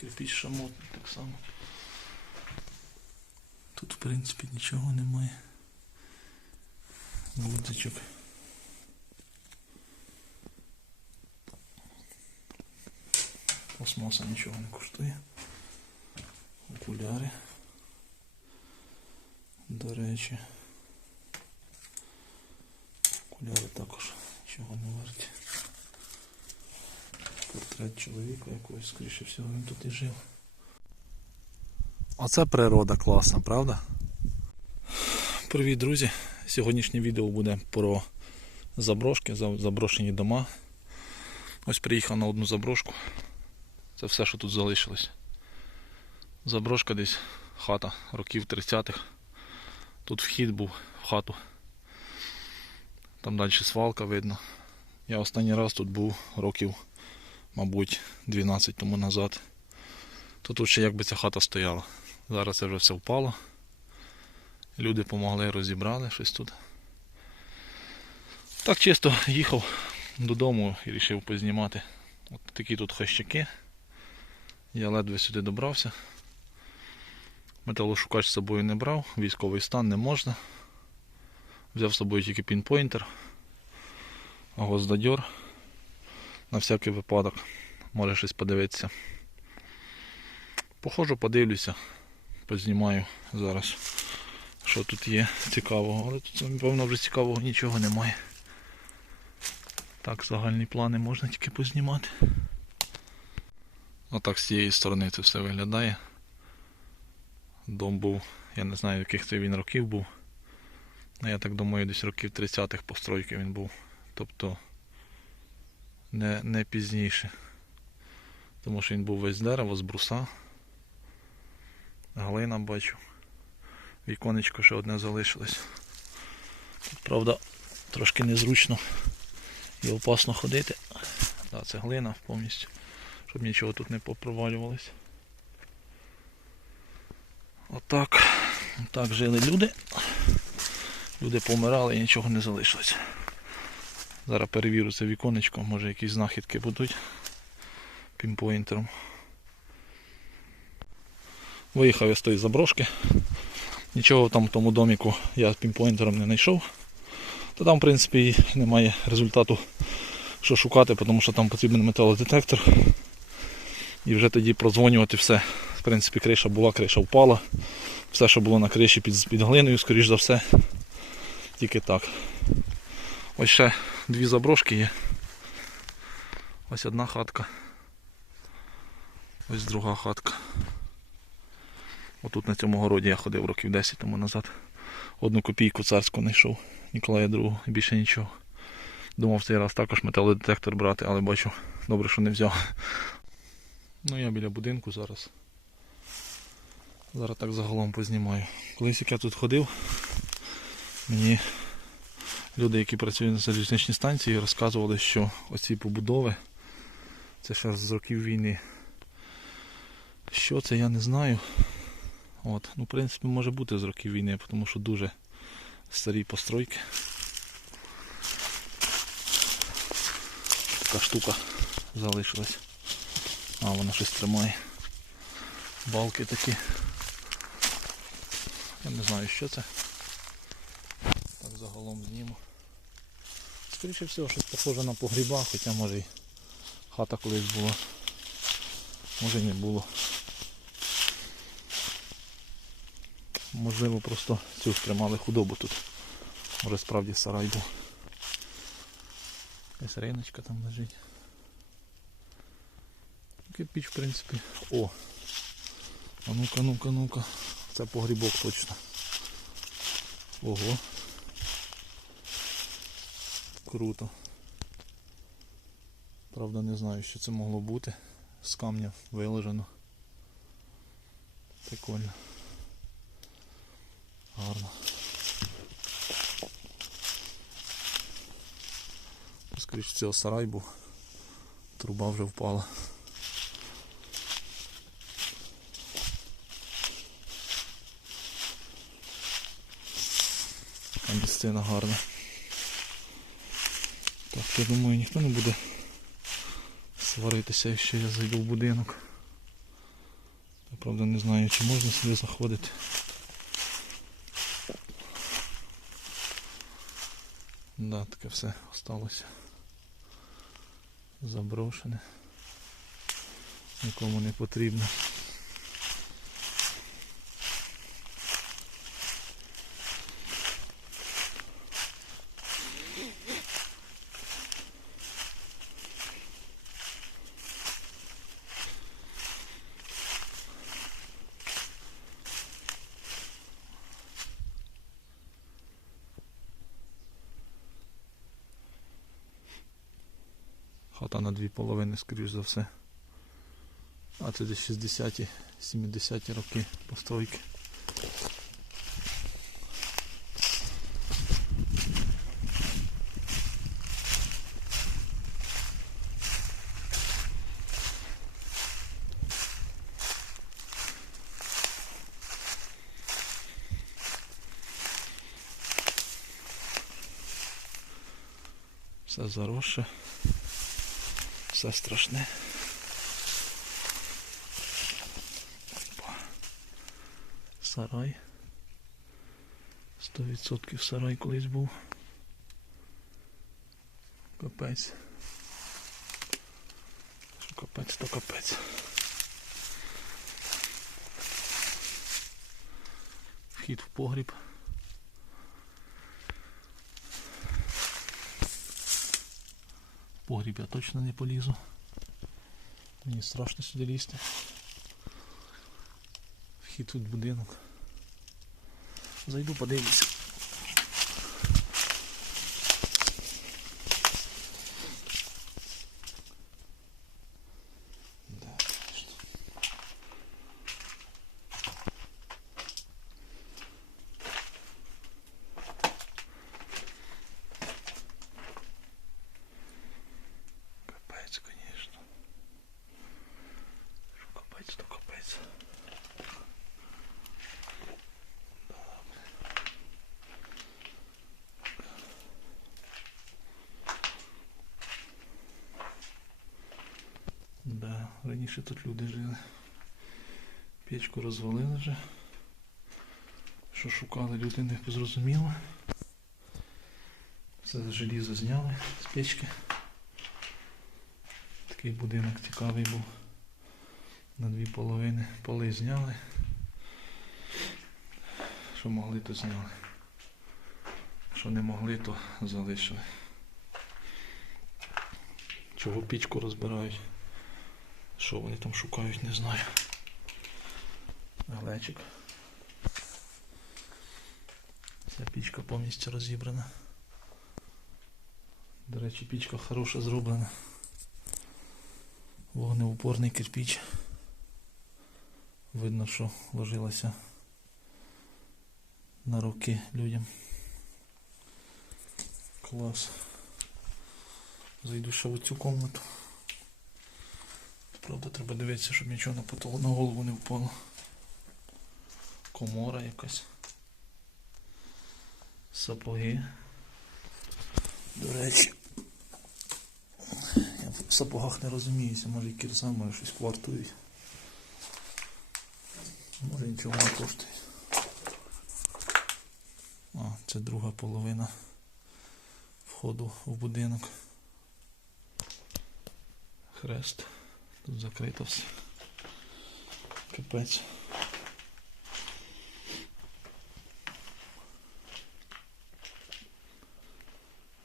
Кирпіч шамотний так само. Тут в принципі нічого немає. Гудзичок. Пластмаса нічого не коштує. Окуляри. До речі. Окуляри також нічого не варті. Портрет чоловіка якогось, скоріше всього, він тут і жив. Оце природа класна, правда? Привіт, друзі! Сьогоднішнє відео буде про заброшки, заброшені дома. Ось приїхав на одну заброшку. Це все, що тут залишилось. Заброшка десь хата років 30-х. Тут вхід був в хату. Там далі свалка видно. Я останній раз тут був років, мабуть, 12 тому назад. То тут ще якби ця хата стояла. Зараз це вже все впало. Люди допомогли, розібрали щось тут. Так чисто їхав додому і вирішив познімати. От такі тут хащаки. Я ледве сюди добрався. Металошукач з собою не брав, військовий стан не можна. Взяв з собою тільки пінпойнтер, гвоздодьор. На всякий випадок. Може щось подивитися. Походжу, подивлюся, познімаю зараз, що тут є цікавого. Але тут, напевно, вже цікавого нічого немає. Так, загальні плани можна тільки познімати. Отак з цієї сторони це все виглядає. Дом був, я не знаю, яких це він років був. Ну, Я так думаю, десь років 30-х постройки він був. Тобто не, не пізніше. Тому що він був весь з дерева, з бруса. Глина бачу. Віконечко ще одне залишилось. Правда, трошки незручно і опасно ходити. Да, це глина повністю, щоб нічого тут не попровалювалось. Отак. Отак жили люди. Люди помирали і нічого не залишилось. Зараз перевірю це віконечко, може якісь знахідки будуть пінпойнтером. Виїхав я з тої заброшки. Нічого там в тому доміку я пінпойнтером не знайшов. Та там, в принципі, і немає результату, що шукати, тому що там потрібен металодетектор. І вже тоді прозвонювати все. В принципі, криша була, криша впала. Все, що було на криші під, під глиною, скоріш за все. Тільки так. Ось ще дві заброшки є. Ось одна хатка. Ось друга хатка. Отут на цьому городі я ходив років 10 тому назад. Одну копійку царську знайшов Ніколая II і більше нічого. Думав цей раз також металодетектор брати, але бачу, добре, що не взяв. Ну я біля будинку зараз. Зараз так загалом познімаю. Колись як я тут ходив, мені люди, які працюють на залізничній станції, розказували, що оці побудови це ще з років війни. Що це, я не знаю. От. Ну, в принципі, може бути з років війни, тому що дуже старі постройки. Така штука залишилась. А, вона щось тримає. Балки такі. Я не знаю, що це. Загалом зніму. Скоріше всього, щось похоже на погріба, хоча може і хата колись була. Може і не було. Можливо, просто цю тримали худобу тут. Може справді сарай був. Якась риночка там лежить. Кирпіч, в принципі. О! А ну-ка, ну-ка, ну-ка. Це погрібок точно. Ого. Круто. Правда не знаю, що це могло бути. З камня виложено. Прикольно. Гарно. Скоріше всього сарай був. Труба вже впала. Там місцина гарна. Так, я думаю, ніхто не буде сваритися, якщо я зайду в будинок. Правда не знаю, чи можна сюди заходити. Да, таке все осталося. Заброшене. Нікому не потрібно. Хата на дві половини, скоріш за все. А це десь 60-ті, 70-ті роки постройки. Все заросше, все страшне. Опа. Сарай. 100% сарай колись був. Капець. Що капець, то капець. Вхід в погріб. Погріб я точно не полізу. Мені страшно сюди лізти. Вхід тут будинок. Зайду подивлюся. Да, конечно. Капець, конечно. Що капець, то капець. Да, раніше тут люди жили. Печку розвалили вже. Що шукали, люди не зрозуміло. Це желізо зняли з печки. Такий будинок цікавий був. На дві половини. Поли зняли. Що могли, то зняли. Що не могли, то залишили. Чого пічку розбирають? Що вони там шукають, не знаю. Глечик. Ця пічка повністю розібрана. До речі, пічка хороша зроблена. Вогнеупорний кирпіч. Видно, що ложилася на руки людям. Клас. Зайду ще в цю комнату. Правда, треба дивитися, щоб нічого на потол на голову не впало. Комора якась. Сапоги. До речі. Я в сапогах не розуміюся, може які саме щось квартують. Може нічого не коштує. А, це друга половина входу в будинок. Хрест. Тут закрито все. Капець.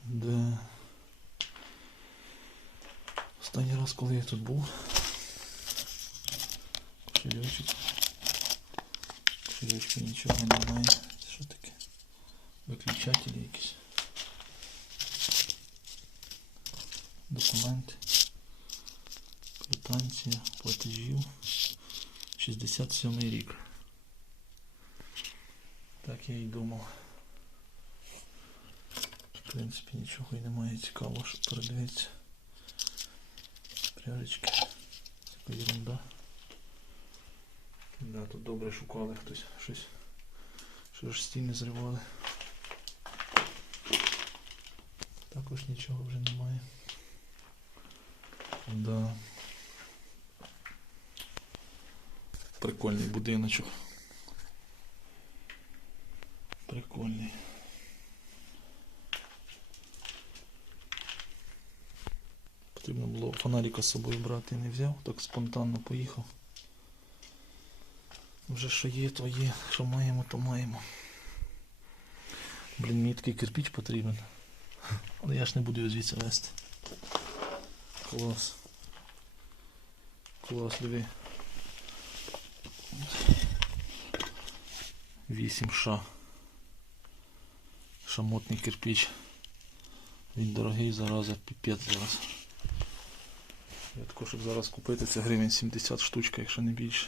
Да. Останній раз, коли я тут був. Кошельочок. Кошельочки нічого немає. Що таке? Виключателі якісь. Документи. Квитанція платежів 67 рік. Так я і думав. В принципі нічого і немає цікавого, щоб передивитися. Пряжечки. Така ерунда. Да, тут добре шукали хтось щось. Що ж стіни зривали. Також нічого вже немає. Да. Прикольний будиночок. Прикольний. Потрібно було фонарика з собою брати, не взяв, так спонтанно поїхав. Вже що є, то є, що маємо, то маємо. Блін, мені такий кирпіч потрібен. Але я ж не буду його звідси вести. Клас. Клас, диви. 8 ша. Шамотний кирпіч. Він дорогий, зараза, піпець зараз. Я також, щоб зараз купити, це гривень 70 штучка, якщо не більше.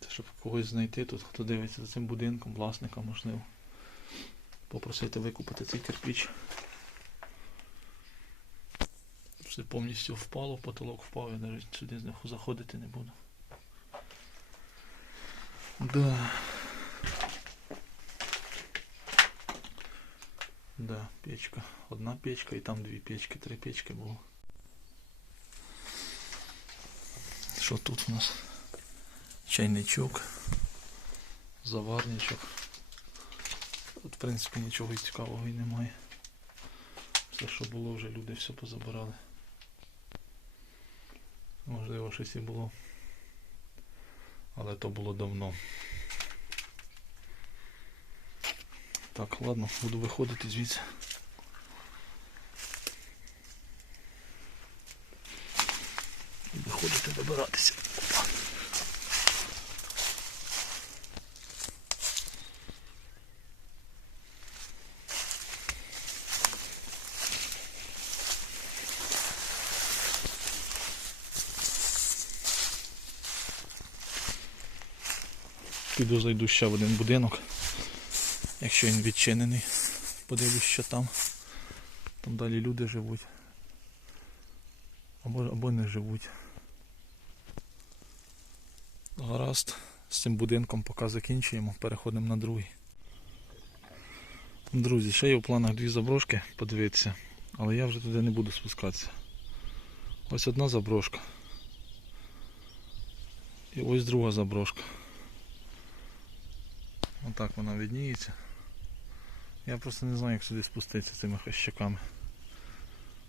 Це щоб когось знайти тут, хто дивиться за цим будинком, власника можливо. Попросити викупити цей кирпіч. Все повністю впало, потолок впав, я навіть сюди заходити не буду. Да. Да, печка. Одна печка і там дві печки, три печки було. Що тут у нас? Чайничок, заварничок. Тут, в принципі, нічого цікавого і немає. Все, що було, вже люди все позабирали. Можливо, щось і було. Але то було давно. Так, ладно, буду виходити звідси. Виходити, добиратися. Піду зайду ще в один будинок. Якщо він відчинений, подивлюсь, що там. Там далі люди живуть. Або, або не живуть. Гаразд, з цим будинком поки закінчуємо, переходимо на другий. Друзі, ще є в планах дві заброшки подивитися, але я вже туди не буду спускатися. Ось одна заброшка. І ось друга заброшка. Отак вона відніється. Я просто не знаю, як сюди спуститися цими хащаками.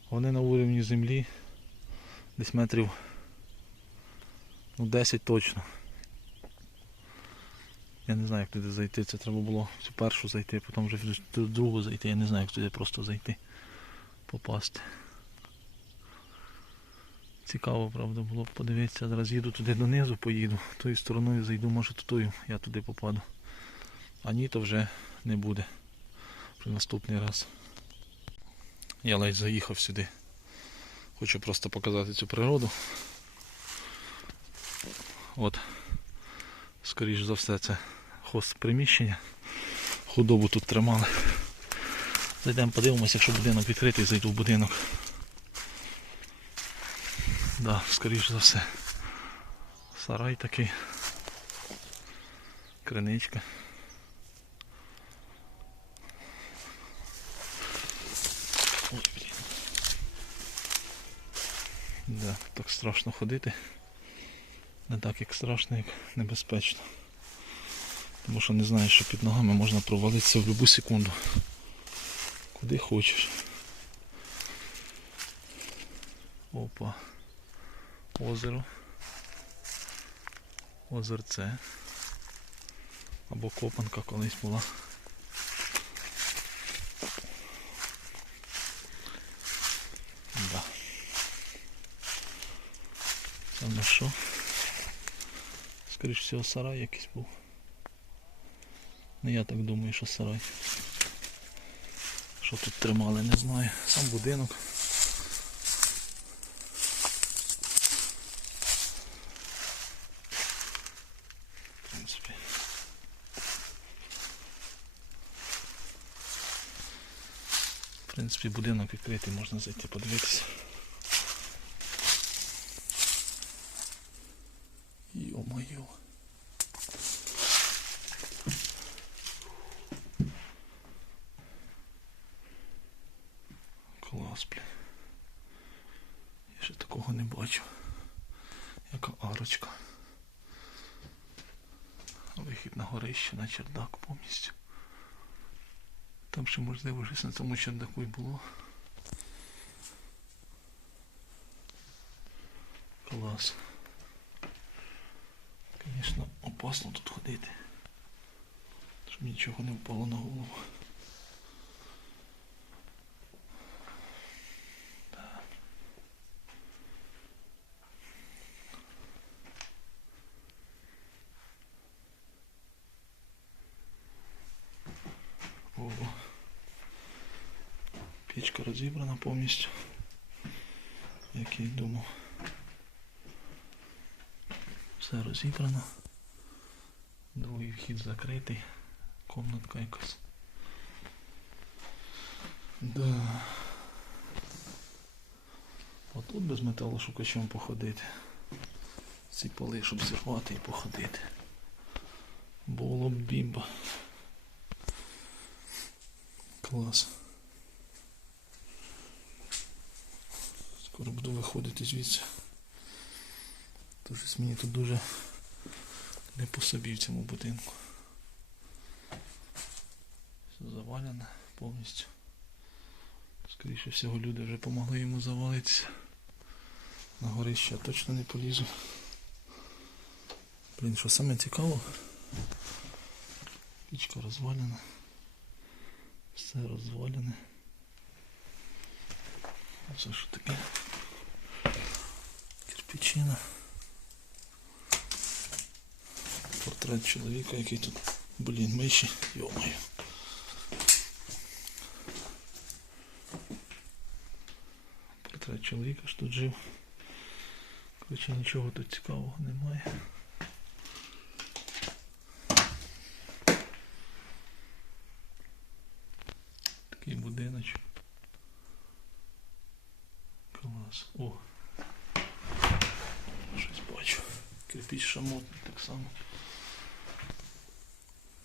Вони на уровні землі десь метрів ну, 10 точно. Я не знаю, як туди зайти. Це треба було в цю першу зайти, потім вже в другу зайти. Я не знаю, як туди просто зайти, попасти. Цікаво, правда, було б подивитися. Зараз їду туди донизу, поїду, тою стороною зайду, може тутою, я туди попаду. А ні, то вже не буде. При наступний раз. Я ледь заїхав сюди. Хочу просто показати цю природу. От, скоріш за все, це хост приміщення. Худобу тут тримали. Зайдемо, подивимося, якщо будинок відкритий, зайду в будинок. Да, скоріш за все. Сарай такий. Криничка. Ой, блін. Да, так страшно ходити. Не так як страшно, як небезпечно. Тому що не знаєш, що під ногами можна провалитися в будь-яку секунду. Куди хочеш. Опа. Озеро. Озерце. Або копанка колись була. Да. Це на що? Скоріше всього сарай якийсь був. Ну я так думаю, що сарай. Що тут тримали, не знаю. Сам будинок. В принципі. В принципі, будинок відкритий, можна зайти подивитися. Йо-моє. Клас, блін. Я ще такого не бачив. Яка арочка. Вихід на горище, на чердак повністю. Там ще можливо щось на цьому чердаку й було. Клас. Звісно, опасно тут ходити. Щоб нічого не впало на голову. Так. О. Печка розібрана повністю. Як я думав. Все розібрано. Другий вхід закритий. Комнатка якась. Да. Отут без металошукачем походити. Ці поли, щоб зірвати і походити. Було б бімба. Клас. Скоро буду виходити звідси. То щось мені тут дуже не по собі в цьому будинку. Все завалене повністю. Скоріше всього люди вже помогли йому завалитися. На горище я точно не полізу. Блін, що саме цікаво? Пічка розвалена. Все розвалене. Це що таке? Кирпичина. Портрет чоловіка, який тут, блін, миші, йомаю. Портрет чоловіка ж тут жив. Коротше, нічого тут цікавого немає. Такий будиночок. Клас. О. Щось бачу. Кирпіч шамотний так само.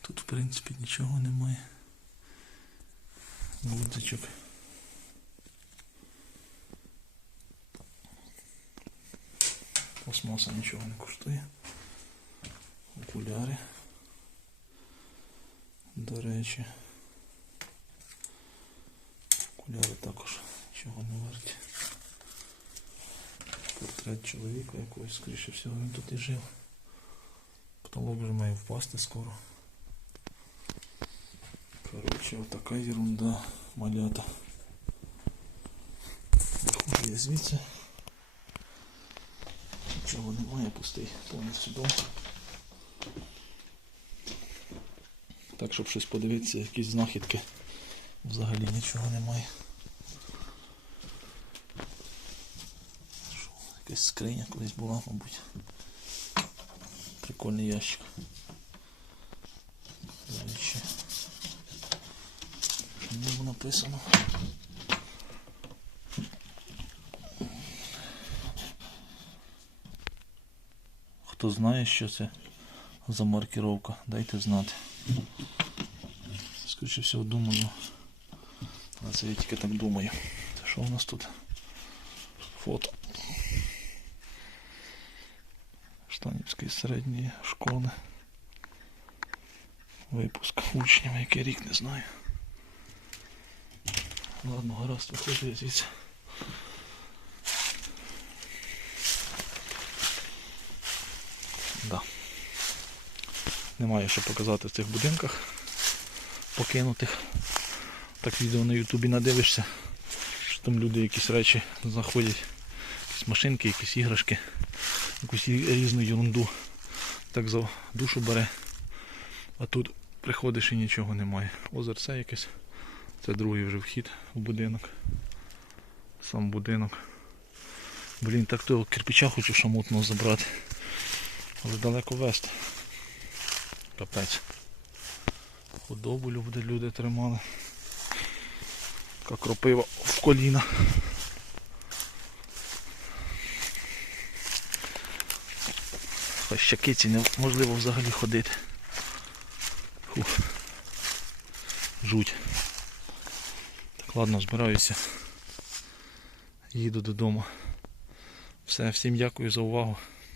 Тут в принципі нічого немає. Гудзичок. Пластмаса нічого не коштує. Окуляри. До речі. Окуляри також нічого не варті. Портрет чоловіка якогось, скоріше всього, він тут і жив. Потолок вже має впасти скоро. Коротше, отака ерунда малята. Виходжу я звідси. Нічого немає, пустий повністю дом. Так, щоб щось подивитися, якісь знахідки. Взагалі нічого немає. Якась скриня колись була, мабуть. Прикольний ящик. До. Що в ньому написано? Хто знає, що це за маркировка, дайте знати. Скоріше всього думаю. Але це я тільки так думаю. Що у нас тут? Фото. Штанівської середньої школи. Випуск учнів, який рік не знаю. Ладно, гаразд, виходжу я звідси. Да. Немає що показати в цих будинках покинутих. Так відео на ютубі надивишся, що там люди якісь речі знаходять, якісь машинки, якісь іграшки, якусь різну ерунду. Так за душу бере. А тут приходиш і нічого немає. Озерце якесь. Це другий вже вхід в будинок. Сам будинок. Блін, так того кирпича хочу шамотного забрати. Але далеко вести. Капець. Худобу люди, люди тримали. Така кропива в коліна. Хащакиці неможливо взагалі ходити. Фух. Жуть. Так, ладно, збираюся. Їду додому. Все, всім дякую за увагу.